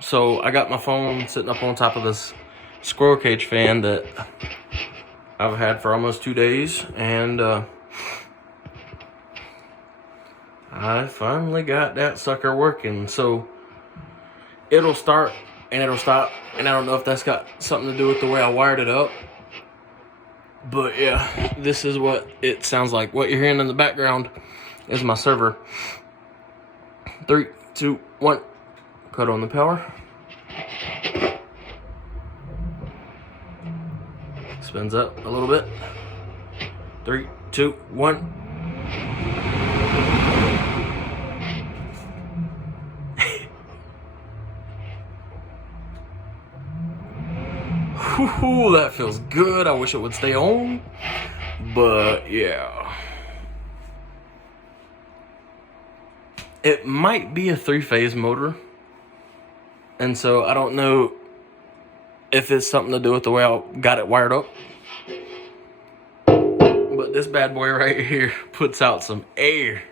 So I got my phone sitting up on top of this squirrel cage fan that I've had for almost 2 days, and I finally got that sucker working. So it'll start and it'll stop, and I don't know if that's got something to do with the way I wired it up. But yeah, this is what it sounds like. What you're hearing in the background is my server. 3, 2, 1. Cut on the power. Spins up a little bit. 3, 2, 1. Whew, that feels good. I wish it would stay on. But yeah. It might be a 3-phase motor. And so I don't know if it's something to do with the way I got it wired up. But this bad boy right here puts out some air.